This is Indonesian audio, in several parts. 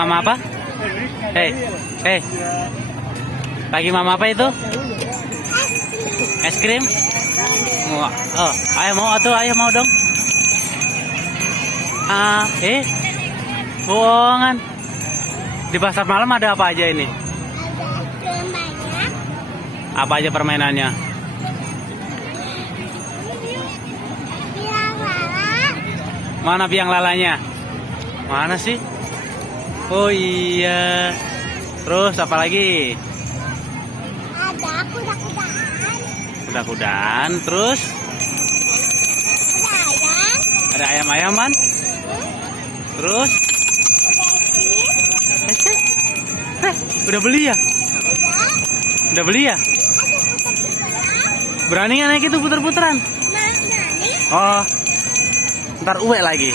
Mama apa? Hei, hei. Lagi mama apa itu? Es krim? Oh, ayo mau atuh, ayo mau dong. Bohongan. Di pasar malam ada apa aja ini? Apa aja permainannya? Mana biang lalanya? Mana sih? Oh iya. Terus apa lagi? Ada kuda-kudaan. Kuda-kudaan. Terus? Ada ayam. Ada ayam-ayaman. Terus? Udah beli ya? Udah beli ya? Berani nggak naik itu puter-puteran? Oh, ntar uwe lagi.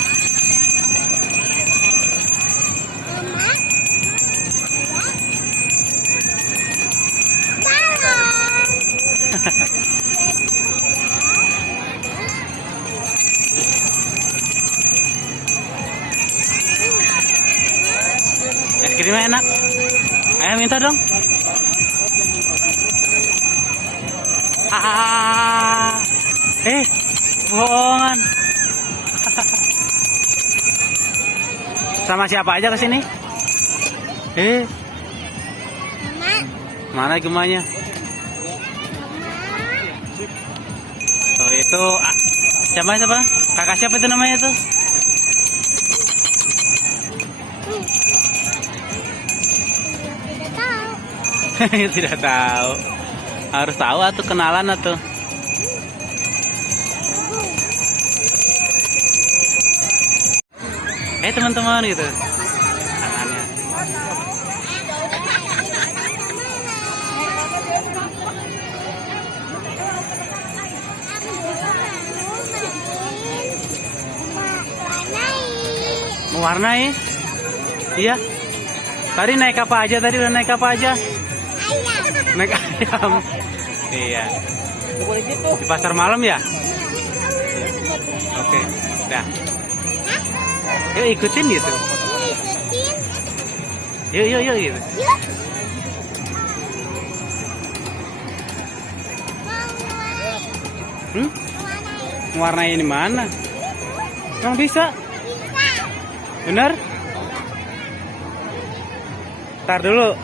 Es krimnya enak. Ayo minta dong. Bohongan. Sama siapa aja kesini? Mana gemanya? Oh itu siapa? Kakak siapa itu namanya itu? Tidak tahu. Harus tahu atau kenalan atau. Teman-teman gitu. Tangannya. Mewarnai. Iya. Tadi naik apa aja? Tadi udah naik apa aja? Ayam. Naik ayam. Iya. Di pasar malam ya? Oke. Dah. Yuk ikutin gitu. Yuk gitu. Mewarnai ini mana? Emang bisa? Bener? Ntar dulu.